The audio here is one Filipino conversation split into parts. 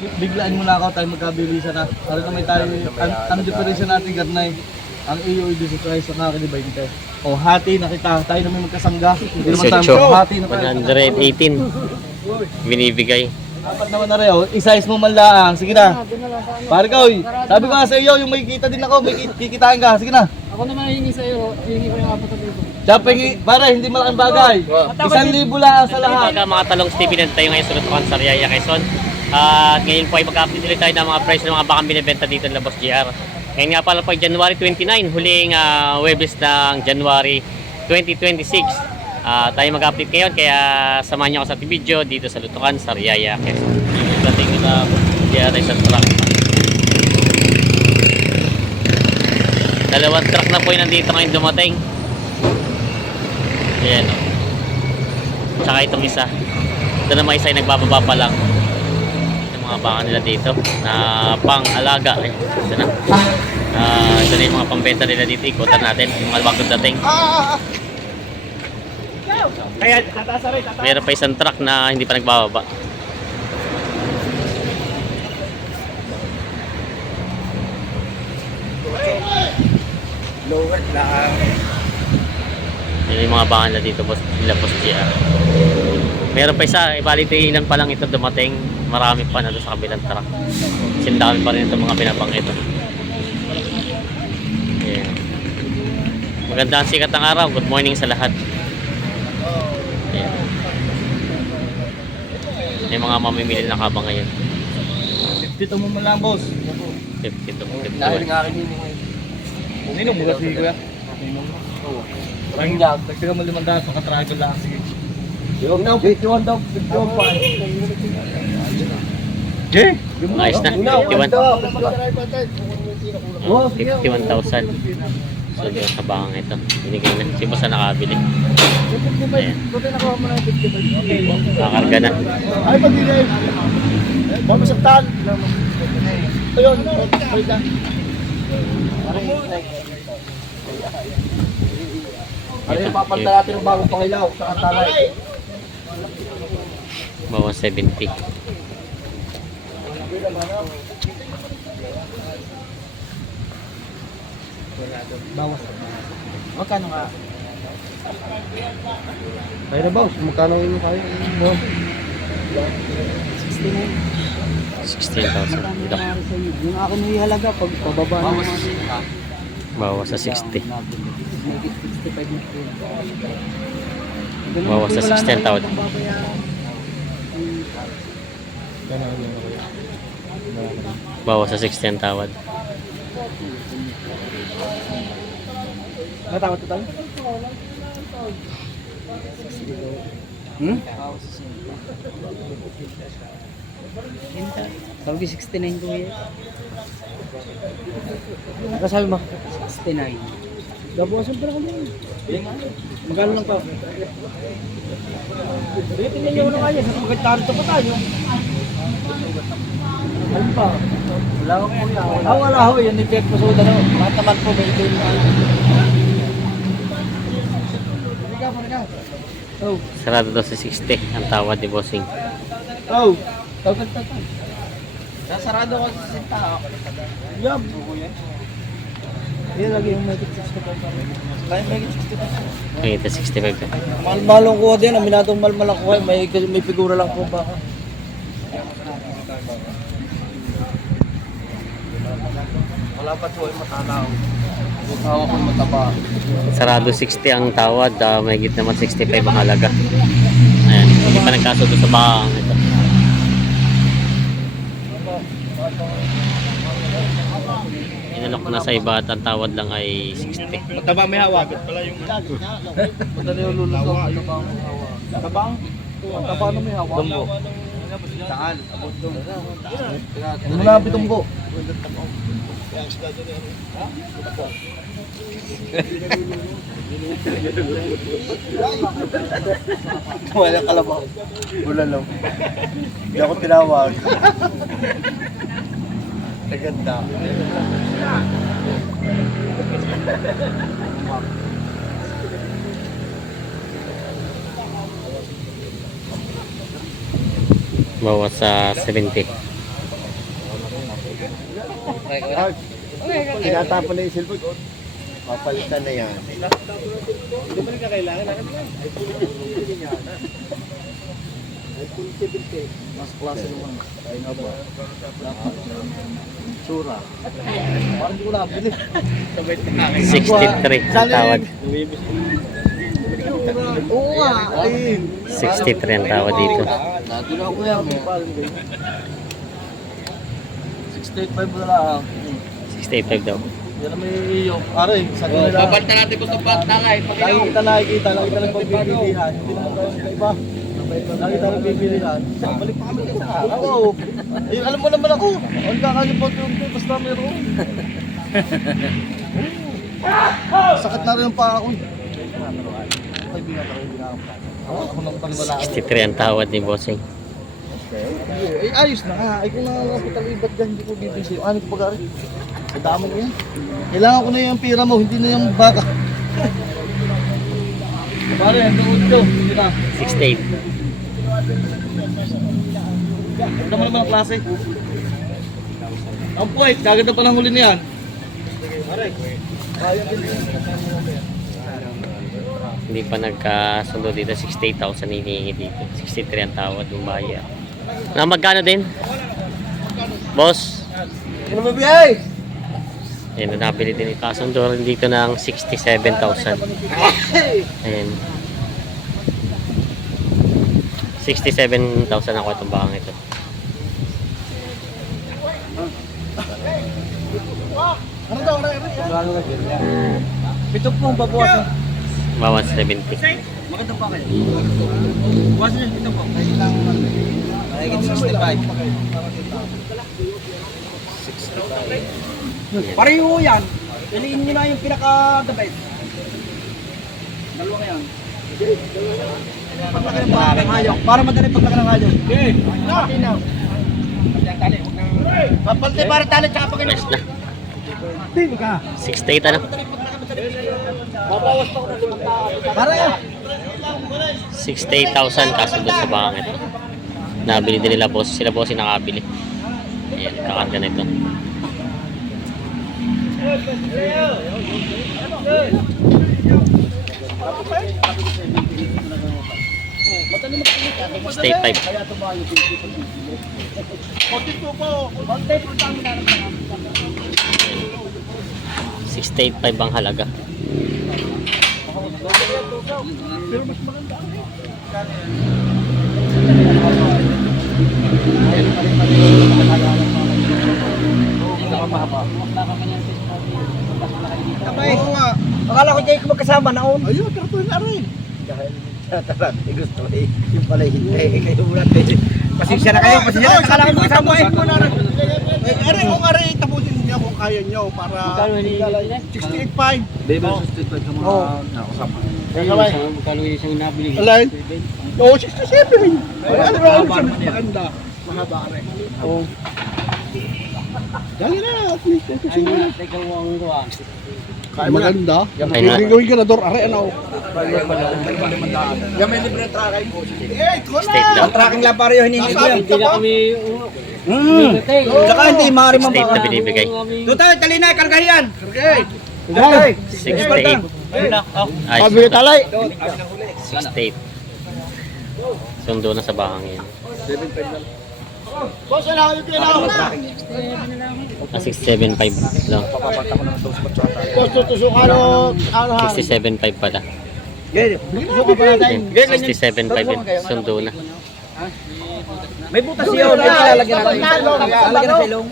biglaan mo na ako tayo magkabilisan na. Para naman tayo, ang difference natin ganay. Ang AOE 16 sa akin 20. O hati na kita, tayo naman magkasangga. Hindi naman tayo hati na tayo. 118. Binibigay. Dapat naman na rin, isa-is mo man lang. Sige na. Pare ka, oy. Sabi ko nga sa iyo, yung may kita din ako, may kikitain ka. Sige na. Ako naman hihingi sa iyo, hihingi ko yung 4,000. Siyempre, para hindi malaking bagay. 1,000 lang sa lahat. Pagka mga talong Stevie tayo ngayon sa Lutukan sa Sariaya, Quezon. At ngayon po ay mag-update ulit tayo ng mga price ng mga bakang binibenta dito ng Labos GR. Ngayon nga pala po ay January 29, huling Webes ng January 2026. Tayo mag-update ngayon, kaya samahan nyo ako sa video dito sa Lutukan, Sariaya, Quezon. Dating sa GR ay sa truck. Dalawang truck na po yung nandito ngayon dumating. Ayan o. Tsaka itong isa. Ito naman isa ay nagbababa pa lang. Yung mga baka nila dito na pang-alaga. Ay, ito na. Ito na yung mga pambenta nila dito. Ikutan natin yung mga bagong dating. Meron pa isang truck na hindi pa nagbababa. Lower lang. Yun yung mga baka nila dito, nila Boss GR. Meron pa isa, ibaliti ilan pa lang ito dumating. Marami pa na doon sa kabilang truck. Sindahan pa rin itong mga pinapang ito. Yeah. Magandang sikat ng araw. Good morning sa lahat. Yeah. May mga mamimili na kabang ngayon. 52 mo lang, boss. 52. Dahil nga akin yun. Ninong mo kasi kuya? Ninong mo? Oo. Parang lang. Nagtiga mo 500 sa katrago lang. Sige. Yung na, 51 daw. 51 pa. Jay! Ayos na. 51. Oh, 51,000. So yung kabangang ito. Binigay na. Si boss na nakabili. Ayan. Nakakarga na. ay, pag-ibig. Dami sa tal. Ayun, wait lang. Ano yung papalta natin ng bagong pangilaw sa katalay? Bawa 70. Bawas. Magkano nga? Kaya na boss, magkano yung kaya? 16,000. Ito. Yung ako nahihalaga pag pababa na. Bawa sa 60. 65 na po. Bawa sa 16 tawad. Bawa sa 16 tawad. Natawad ito tayo? Sabi ko 69 ko yan. Ano sabi mo? 69. Gabuasan pa lang kami. Magkano lang pa? Tingnan nyo na kaya, sa magkataro pa tayo. Ano pa? Wala ko po yan. Wala ho, yan ni Pek Pusuda no. Mga taman po, may ito yung oh. Sarado daw sa 60 ang tawad ni Bossing. Oh. Tawag. Sarado ko sa sinta. Yab. Yan lagi yung Magic 65. Kaya Magic 65. Ay, ito 65 ka. Malmalong kuha din, aminatong malmalang kuha. May figura lang po ba? Wala pa po ay matanaw. Butawa ko mataba. Sarado 60 ang tawad, may git naman 65 ang halaga. Ayan, hindi pa nagkasundo sa bahang ito. Inalok na sa iba at ang tawad lang ay 60. Mataba may hawag. Pala yung madali yung luluto. Tabang? Taba na may hawag. Dumbo. Saan? Ano na ang pitumbo? Wala kalabaw. Wala lang. Hindi ako tinawag. Naganda. Bawas sa 70. Tinatapon na yung cellphone. Papalitan na yan. Mas klase naman. Ay nga ba? Sura. Parang hindi ko nakabili. 63 ang tawad. Oo nga. Ay. 63 ang tawad dito. Dati na ako yan. Parang ganyan. 685 na lang. 65 daw. Yan ang may iyo. Aray, sa kanila. Babanta natin kung sa bata nga eh. Lagi kita nakikita lang pagbibilihan. Hindi naman tayo sa iba. Lagi tayo pagbibilihan. Balik pa kami sa araw. Ayun, alam mo naman ako. Ang kakalipot yung basta meron. Sakit na rin ang paa ko. Kaibigan ako nang paniwala. 63 ang tawad ni Bossing. Ay, ayos na nga. Ay, kung nakakapital iba't dyan, hindi ko bibisi. Ano ko pag-ari? Sa dami ko yan. Kailangan ko na yung pira mo, hindi na yung baka. Pare, ang tuod ko. Hindi na. 68. Ito naman naman ang klase. Ang point, kaganda pa ng huli niyan. Pare, kaya din. Hindi pa nagkasundo dito. 68,000 hinihingi dito. 63 ang tawad ng buyer. Na magkano din? Boss? Ano mabiyay? Ayan, nabili din ito. Kasundo rin dito ng 67,000. Ayan. 67,000 ako itong bakang ito. Ano daw? Pitok mo, babawasan. Bawas 70. Maganda pa kayo. Bawasan yung pitok mo. Mahigit 65. Pareho yan. Piliin nyo na yung pinaka-the best. Dalawa yan. Paglaki ng bakang hayok. Para madali paglaki ng hayok. Okay. Tinaw. Papalte para tali tsaka pag Nice na. 68 ano? Para yan. 68,000 kasundo sa bakang ito. Nabili din nila boss. Sila boss yung nakabili. Ayan, kakarga na ito. Stay 5. 68.5 ang halaga. Kapay. Akala ko kayo magkasama naon. ayun, karton na rin. Tara, gusto eh. Yung pala hindi. Kayo muna eh. Pasensya na kayo. Pasensya na. Akala ko magkasama eh. Aray, kung aray, tapusin niya kung kaya niyo para 68.5. Baby, substitute ka mga nakasama. Magkano yung isang nabili? Alay? Oo, 67. Ay, ano ba ang sabi maganda? Mahaba rin. Oo. Dali na, at least. Kaya maganda. Ay na. Gawin ka na, Dor. Aray, ano? Yan may libre trakay. State daw. Tracking lang pareho hiningi ko yan. Hindi na kami... Saka hindi maaari State na binibigay. Tutal, tali na, kargahiyan. Okay. 68. Ay, Sabi ka talay. 68. Sundo na sa bakang yan. Boss, ano yung kailangan? 67.5 lang. Boss, tutusukan o... 67.5 pala. Tutusukan pa natin. Yan, 67.5 yun. Sundo na. May butas yun. Lalagyan natin. Lalagyan na sa ilong.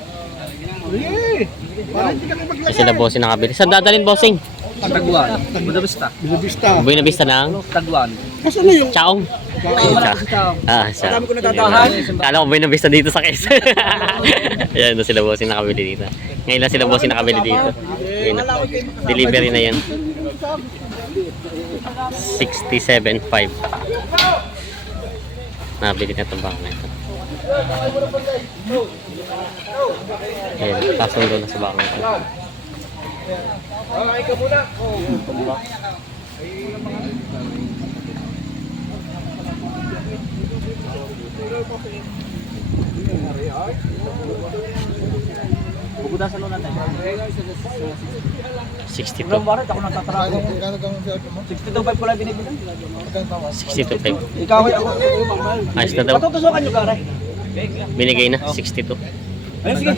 Para hindi ka maglagay. Sila bossing nakabili. Saan dadalhin bossing? Tagwan. Budapesta. Binabista. Buhay na vista ng Tagwan. Kasi ano yung... Chaong. Ah, siya. Dami ko natatahan. Kala ko buhay na vista dito sa Quezon. Ayan na sila bossing nakabili dito. Ngayon lang sila bossing nakabili dito. Ayan na. Delivery na yan. 67.5. Nabili na itong baka na ito. Ayan, kasundo na sa baka na ito. Okay ka muna. budasan nun natin. 62. Sobrang warat, ako natatarako. 62.5 ko lang binibigyan. 62.5. Ikaw ay ako. Ayos na daw. Patutusokan nyo, Karay. Binigay na, 62. Ayun, sige.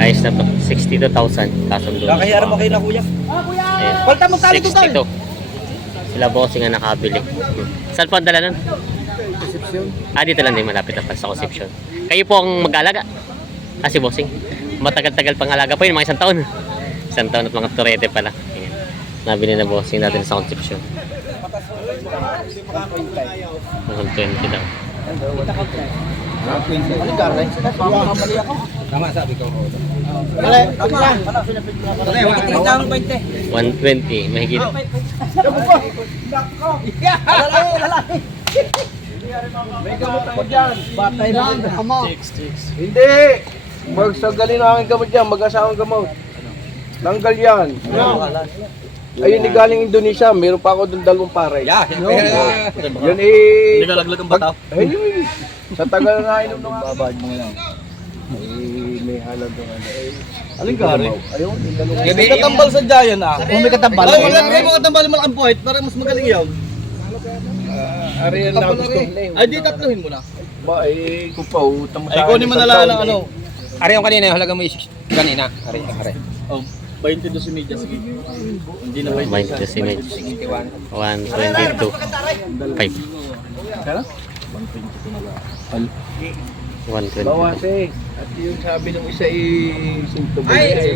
Ayos na to, 62,000. Kasundo. Kakahiyaran mo kayo na, kuya. Ayan. Palta mo tali ko tayo. 62. Sila bossing ang nakabili. Saan po ang dala nun? Dito lang din, malapit na sa Concepcion. Kayo po ang mag-alaga? Si bossing. Matagal-tagal pang alaga po yun, mga 1 taon. 1 taon at mga turete pala. Ayan. Nabili na bossing natin sa Concepcion. Mahal 20 lang. Ano, Karay? Mali ako. Tama sabi ko. Mali, ako lang. 120, mahigit. Lalaki. May gamot ako dyan. Batay lang. Hindi! Magsagalin ang aking gamot dyan, mag-asawang gamot. Tanggal yan. Ayun ni galing Indonesia, meron pa ako doon 2 pare. Yun eh... Nilalaglag ang bataw. Ayun sa tagal na inom ng Babad mo lang. May halag doon. Aling Karay? Ayun, yung dalawang... May katambal sa Giant ah. Kung may katambal. Ay, wala kayo mga katambal yung malaking puwet para mas magaling yun. Ariyan na gusto mo. Ay, di tatluhin mo na. Ba, eh, kung pa utang mo Ay, kunin mo na lang ng ano. Ari yung kanina, yung halaga mo yung kanina. Ari. Oh, 22 si Media, sige. Hindi na 20 22. si Mitch. 122. 5. Kala? 120. bawas eh. At yung sabi ng isa sinto ba? Ay,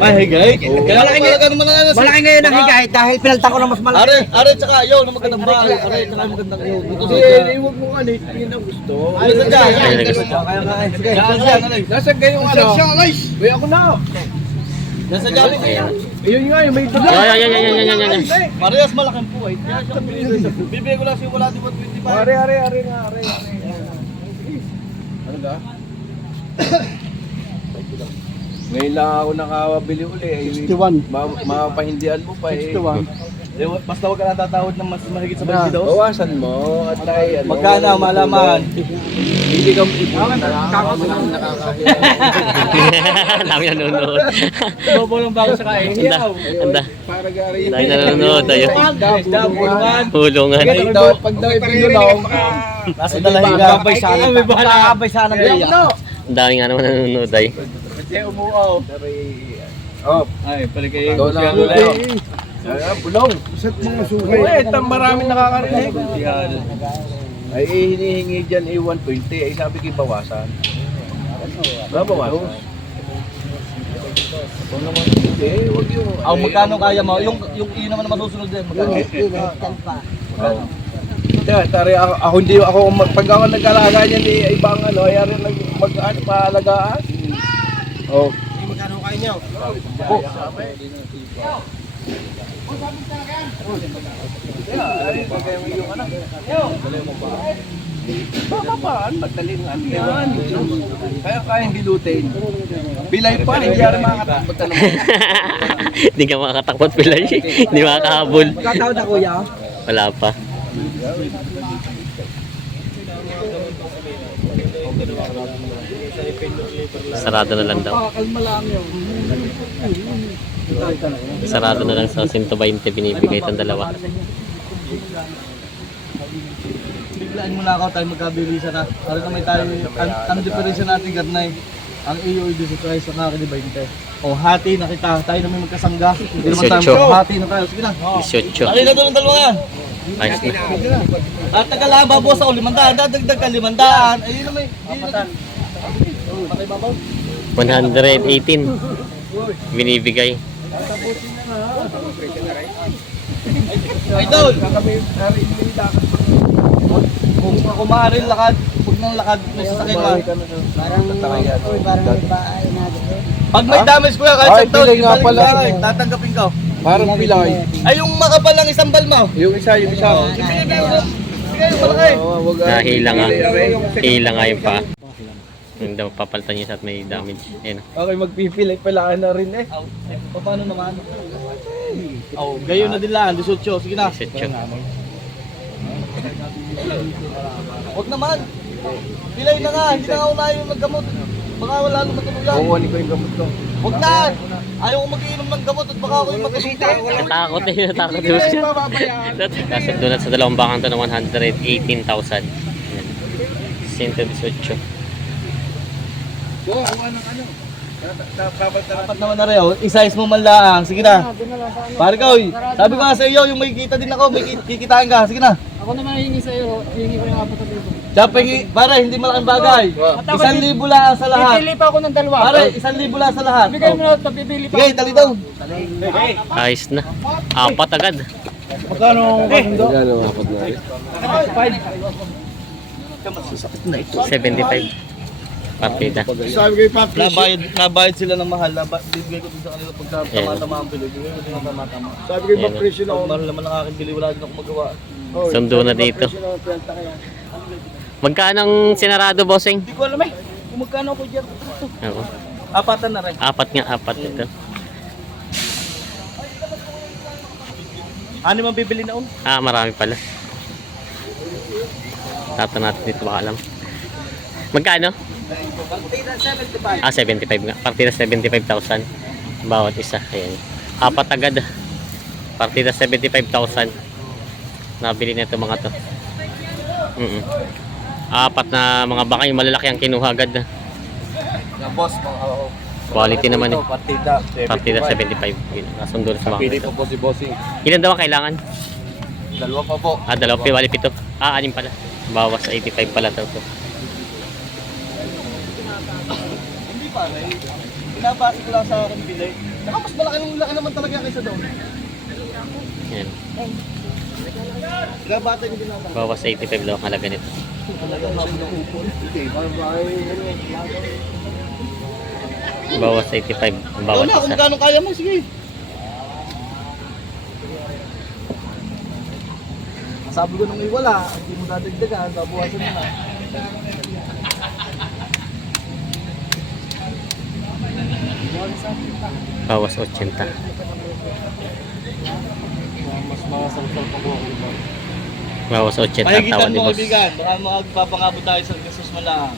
Mahigay? Kaya malaga naman na Malaki ngayon ang higay dahil pinalta ko ng mas malaki. Are, tsaka ayaw na magandang bal. Are, tsaka magandang ayaw. Kasi huwag mo ano, yun ang gusto. Ay, sa Giant. Ay, gusto. Kaya nga, sige. Giant. Nasa gayong ano? Uy, ako na. Nasa Giant. Ayun nga, may dala. Yan. Parehas malaking puwet. Bibigay ko lang siya wala di 125. Are nga. Ano ka? Ngayon lang ako nakawabili uli. 61. Mapahindihan mo pa eh. 61. Basta huwag ka na tatawad ng mas mahigit sa 22. Bawasan mo at ay ano. Magkano malaman? Hindi ka nakakahiya. Dami nanonood. Bobo lang bago sa kain. Anda. Para gari. Dami nanonood tayo. Hulungan. Pag daw ipinulong, Nasa dalahin ka. Kabay sana. May bahala. Kabay sana ng iya. Ang dami nga naman nanonood ay. Kasi umuaw. oh, Ay, paligay. ikaw na ako tayo. Bulong. Set mga sukay. Uy, maraming nakakarinig. Ay, hinihingi dyan 120. Ay, sabi ko bawasan. Bawasan. Hindi, huwag yung... Ang magkano kaya mo? Yung iyo naman na masusunod din. Magkano? Tari, ako hindi ako pag ako nag-alaga niyan eh ibang ano, ay rin mag-ano paalagaan. Oh. Magkano kayo niyo? Bababaan, magdaling ano yan. Kaya kayang hilutin. Pilay pa, hindi yan makakatakot na naman. Hindi ka makakatakot pilay. Hindi makakahabol. Magkatawad na kuya. Wala pa. Sarado na lang daw. Kalma lang yun. Sarado na lang sa 120 binibigay itong dalawa. Biglaan mo na ako tayo magkabilisa na. Para na may tayo, ang diferensya natin garnay. Ang iyo ay 18 sa akin ni 20. O hati na kita, tayo na may magkasangga. Hindi naman tayo, 18. hati na tayo. Sige na. 18. Ano na doon ang dalawa yan? Ayos na. At tagalaba boss ako 500, dadagdag ka 500. Ayun na may. 118 binibigay. Idol! Kung ako maaaring lakad, huwag nang lakad, may sasakyan ka. Pag may damage ko yan, kahit Ay, sa taon, pilay nga ibalik pala. sa akin, tatanggapin ka. Parang pilay. Ay, yung makapal lang isang balma. Yung isa. Sige, yung malaki. Wag Nahila nga. Hila nga yung pa. Yung daw papalitan niya sa at may damage. Ayun. Okay, magpipilay pala na rin eh. Paano naman? Oh, gayon na din lang, 18. Sige na. 18. Huwag naman. Pilay na nga, hindi na nga unahin yung maggamot. Baka wala naman matuluyan. Kukunin ko yung gamot ko. Huwag na! Ayaw ko mag-iinom ng gamot at baka ako yung matuluyan. Natakot natakot daw siya. Kasi donut sa dalawang bakang to na 118,000. Yan. 118. Dapat naman na rin, oh. Isize mo man lang. Sige na. Pare ka, oy. Sabi ko nga sa iyo, yung may kita din ako, may kikitain ka. Sige na. Ako naman hihingi sa iyo, hihingi ko yung 4,000. Tsaka, pare, hindi malaking bagay. 1,000 lang sa lahat. Pipili pa ako ng dalawa. Pare, 1,000 lang sa lahat. Bigay mo na ito, pipili pa. Sige, tali daw. Ayos na. Apat agad. Magkano ang kasundo? 75. Partida. Sabi ko yung papi. Nabayad sila ng mahal. Bibigay ko din sa kanila pagka tama-tama ang bili. Bibigay ko din ng tama-tama. Sabi ko yung presyo na Pag mahal naman ang aking bili, wala din ako magawa. Sundo na dito. Magkano ang sinarado, bossing? Hindi ko alam eh. Kung magkano ako dyan. Oo. Apatan na rin. Apat nga, apat ito. Ano man bibili na un? Ah, marami pala. Tato natin dito baka alam. Magkano? Ah, 75 nga. Partida 75,000. Bawat isa. Ayan. Apat agad. Partida 75,000. Nabili na ito mga to. Apat na mga baka yung malalaki ang kinuha agad. Boss, Quality naman eh. partida. Partida 75. Yun, nasundo na sa mga Pili ito. po po si Bossing. Ilan daw ang kailangan? Dalawa pa po. Ah, dalawa. Wali pito. Ah, anim pala. Bawas sa 85 pala daw to. Hindi pa rin. Pinabasa ko lang sa akin bili. Saka mas laki naman talaga kaysa doon. Yan. Pinabasa ko din naman. Bawas sa 85 daw ang halaga nito. Bawas sa 85 ang bawat Wala, kung isa. magkano kaya mo, sige. Sabi ko nung wala, hindi mo dadagdagan, babawasan mo na. Bawas 80. Mas makasangkal pa ko ako. Bawas 80 ang Pahigitan tawad ni mo boss. kaibigan, baka magpapangabot tayo sa gasos mo lang.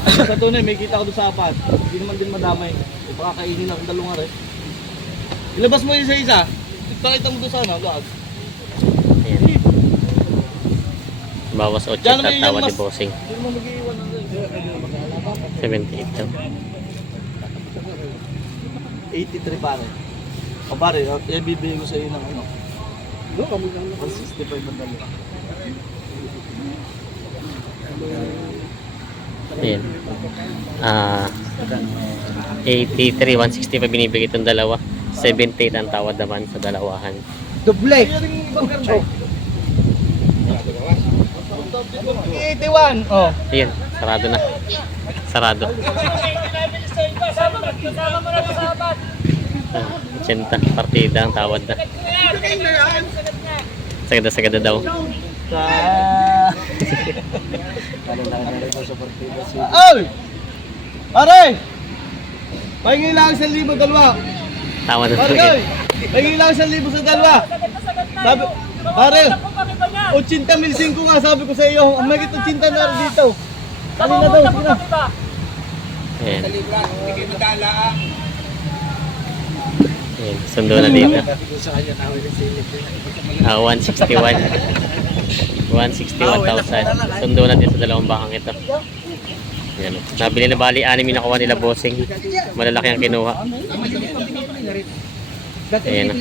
Sa tunay, may kita ko doon sa apat. Hindi naman din madamay. Baka kainin akong dalawang rin. Ilabas mo isa-isa. Pakita mo doon sa ano, gag. Ayan. Bawas 80 Diyan ang naman yung tawad ni mas- bossing. Hindi mo mag-iiwan ng 78 daw. 83 pare. O pare, ibibigay ko sa iyo ng ano. 165 ang dalawa. Ayan. 83, 165 binibigay itong dalawa. 78 ang tawad naman sa dalawahan. Doble. Kaya rin yung ibang karto. 81. Oh. Ayan, sarado na. Sarado. 80, partida ang tawad na. Sagada-sagada daw. Ay! Pare! Pahingi lang 1,000 dalawa. Tama na Pare, talaga. pahingi lang 1,000 sa dalawa. Sabi, pare, 80,005 nga sabi ko sa iyo. Ang magit 80 na rin dito. Kali na daw, sige na. Ayan. Ayan, sundo na dito. 161. 161,000. Sundo na din sa dalawang bakang ito. Ayan. Nabili na bali, 6 yung nakuha nila bossing. Malalaki ang kinuha. Ayan na.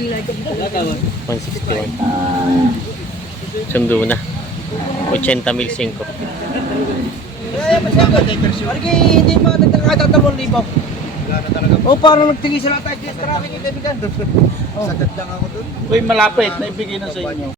161. Sundo na. 80,005. Parang hindi mga nagkakatang 2,000. O parang nagtingin sila tayo. Tracking yung kaibigan. Uy, malapit. Naibigay na sa inyo.